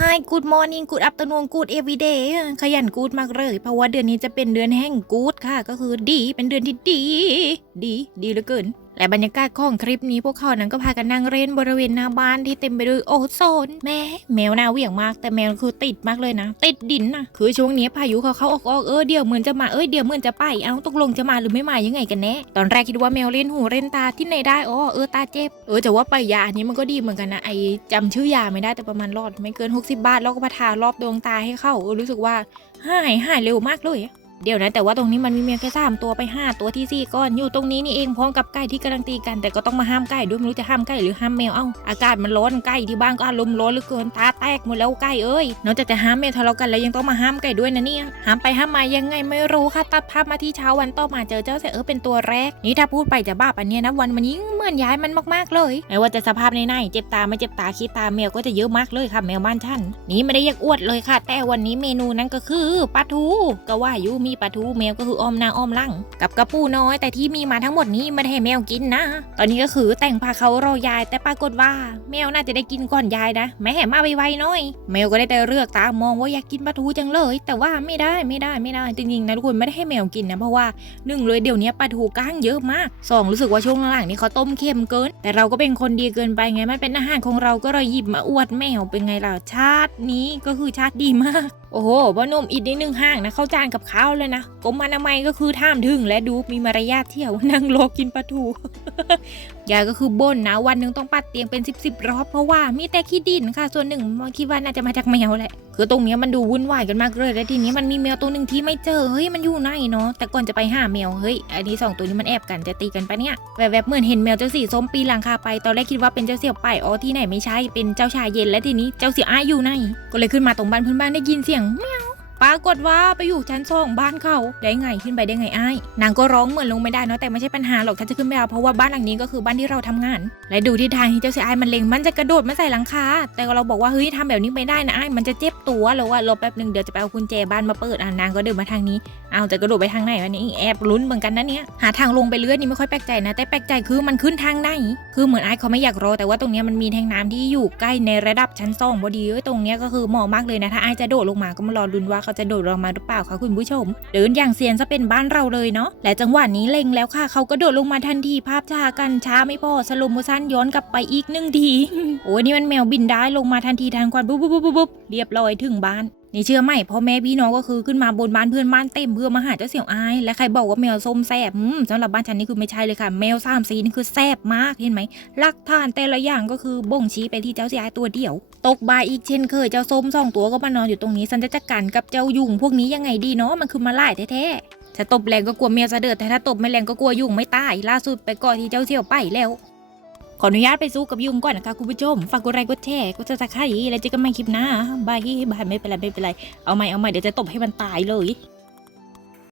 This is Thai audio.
Hi good morning good afternoon good every day ขยันกูดมากเลย เพราะว่าเดือนนี้จะเป็นเดือนแห่งกูดค่ะ ก็คือดี เป็นเดือนที่ดี ดี ดีเหลือเกินและบรรยากาศของคลิปนี้พวกเขานั้นก็พากันนั่งเล่นบริเวณหน้าบ้านที่เต็มไปด้วยโอโซนแม่แมวน่าเหวี่ยงมาก แต่แมวคือติดมากเลยนะ ติดดินนะคือช่วงนี้พายุเขาเข้าออกออกเออเดี๋ยวเหมือนจะมาเอ้ยเดี๋ยวเหมือนจะไปเอาตกลงจะมาหรือไม่มายังไงกันแน่ตอนแรกคิดว่าแมวเล่นหูเล่นตาที่ไหนได้อ๋อเออตาเจ็บเออแต่ว่าไปยาอันนี้มันก็ดีเหมือนกันนะไอจำชื่อยาไม่ได้แต่ประมาณรอดไม่เกิน 60 บาทแล้วก็มาทารอบดวงตาให้เข้าเออรู้สึกว่าหายหายเร็วมากเลย เดี๋ยวนะแต่ว่าตรงนี้มันมีแมวแค่สามตัวไปห้าตัวที่สี่ก้อนอยู่ตรงนี้นี่เองพร้อมกับไก่ที่กำลังตีกัน แต่ก็ต้องมาห้ามไก่ด้วยไม่รู้จะห้ามไก่หรือห้ามแมวเอ้าอากาศมันร้อนไก่ที่บ้านก็อารมณ์ร้อนเหลือเกินตาแตกหมดแล้วไก่เอ้ยนอกจากจะห้ามแมวทะเลาะกันแล้วยังต้องมาห้ามไก่ด้วยนะเนี่ยห้ามไปห้ามมายังไงไม่รู้ค่ะตัดภาพมาที่เช้าวันต่อมาเจอเจ้าเสเออเป็นตัวแรกนี่ถ้าพูดไปจะบ้าปันเนี้ยนะวันมันยิ่งเหมือนย้ายมันมากๆเลยไม่ว่าจะสภาพในในเจ็บตาไม่เจ็บตาขี้ตาแมวก็จะเยอะมากเลยค่ะแมวบ้านฉันนี่ไม่ได้อยากอวดเลยค่ะ แต่วันนี้เมนูนั้นก็คือปลาทูก็ว่าอยู่มีปลาทูแมวก็คือออมหน้าอ้อมหลังกับกระปูน้อย แต่ที่มีมาทั้งหมดนี้ไม่ได้ให้แมวกินนะ ตอนนี้ก็คือแต่งพาเขารอยาย แต่ปรากฏว่า แมวน่าจะได้กินก่อนยายนะแม่แห่มาไวๆน่อย แมวก็ได้แต่เลือกตามองว่าอยากกินปลาทูจังเลย แต่ว่าไม่ได้ไม่ได้ไม่ได้จริงๆนะทุกคนไม่ได้ให้แมวกินนะเพราะว่าหนึ่งเลยเดี๋ยวนี้ปลาทูก้างเยอะมากสองรู้สึกว่าช่วงหลังๆนี้เขาต้มเค็มเกิน แต่เราก็เป็นคนดีเกินไปไงมันเป็นอาหารของเราก็เลยหยิบมาอวดแมวเป็นไงล่ะชาตินี้ก็คือชาติดีมาก โอ้โหพ่อนมอีกนิดนึงห้างนะเข้าจานกับข้าวเลยนะกรมอนามัยก็คือท่ามถึงและดูมีมารยาทเที่ยวนั่งรอกินปลาทู ยายก็คือบ่นนะ วันหนึ่งต้องปัดเตียงเป็นสิบสิบรอบเพราะว่ามีแต่ขี้ดินค่ะ ส่วนหนึ่งคิดว่าน่าจะมาจากแมวแหละคือตรงเนี้มันดูวุ่นวายกันมากเลย และทีนี้มันมีแมวตัวหนึ่งที่ไม่เจอเฮ้ยมันอยู่ไหนเนาะแต่ก่อนจะไปหาแมวเฮ้ยอันนี้สองตัวนี้มันแอบกันจะตีกันปะเนี่ยแวบๆเหมือนเห็นแมวเจ้าสีส้มปีหลังคาไปตอนแรกคิดว่าเป็นเจ้าเสี่ยวไปอ๋อที่ไหนไม่ใช่เป็นเจ้าชายเย็นและทีนี้เจ้าเสี่ยวอ้ายอยู่ไหนก็เลยขึ้นมาตรงบ้านเพื่อนบ้านได้ยินเสียง ปรากฏว่าไปอยู่ชั้นสองบ้านเขาได้ไงขึ้นไปได้ไงไอ้นางก็ร้องเหมือนลงไม่ได้เนาะแต่ไม่ใช่ปัญหาหรอกถ้าจะขึ้นไปเอาเพราะว่าบ้านหลังนี้ก็คือบ้านที่เราทำงาน และดูที่ทางที่เจ้าเสียไอ้มันเล็งมันจะกระโดดมาใส่หลังคาแต่เราบอกว่าเฮ้ยทำแบบนี้ไม่ได้นะไอ้มันจะเจ็บตัวแล้วว่ารอแป๊บหนึ่งเดี๋ยวจะไปเอากุญแจบ้านมาเปิดอะนางก็เดินมาทางนี้เอาจะกระโดดไปทางไหนวะนี่แอบลุ้นเหมือนกันนะเนี่ยหาทางลงไปเรื่อยนี่ไม่ค่อยแปลกใจนะ แต่แปลกใจคือมันขึ้นทางไหนคือเหมือนไอ้เขาไม่อยากรอแต่ว่าตรงนี้มันมีแทงน้ำที่อยู่ใกล้ในระดับชั้นสองพอดีเอ้ยตรงนี้ก็คือเหมาะมากเลยนะถ้าอ้จะโดดลงมาก็มารอลุ้นว่าเขาจะโดดลงมาหรือเปล่าคะคุณผู้ชม เดินอย่างเซียนซะเป็นบ้านเราเลยเนาะและจังหวะนี้เล็งแล้วค่ะ เขาก็โดดลงมาทันทีภาพช้ากันช้าไม่พอสโลโมชันย้อนกลับไปอีกหนึ่งทีโอ้ยนี่มันแมวบินได้ลงมาทันทีทันควันปุ๊บปุ๊บปุ๊บปุ๊บเรียบร้อยถึงบ้าน นี่เชื่อไหมพ่อแม่พี่น้องก็คือขึ้นมาบนบ้านเพื่อนบ้านเต็มเพื่อมาหาเจ้าเสี่ยวอายและใครบอกว่าแมวส้มแซบอืมสำหรับบ้านฉันนี่คือไม่ใช่เลยค่ะ แมวสามสีนี่คือแซบมากเห็นไหมหลักฐานแต่ละอย่างก็คือบ่งชี้ไปที่เจ้าเสี่ยวอายตัวเดียว ตกบ่ายอีกเช่นเคยเจ้าส้มสองตัวก็มานอนอยู่ตรงนี้ฉันจะจัดการกับเจ้ายุงพวกนี้ยังไงดีเนาะมันคือมาไล่แท้ๆถ้าตบแรงก็กลัวเมียจะเดือดแต่ถ้าตบไม่แรงก็กลัวยุงไม่ตายล่าสุดไปก่อที่เจ้าเสี่ยวไปแล้ว ขออนุญาตไปสู้กับยุงก่อนนะคะคุณผู้ชม ฝากกดไลค์กดแชร์กดซับสไครต์แล้วเจอกันใหม่คลิปหน้าบายบายไม่เป็นไรไม่เป็นไร เอาใหม่เอาใหม่เดี๋ยวจะตบให้มันตายเลย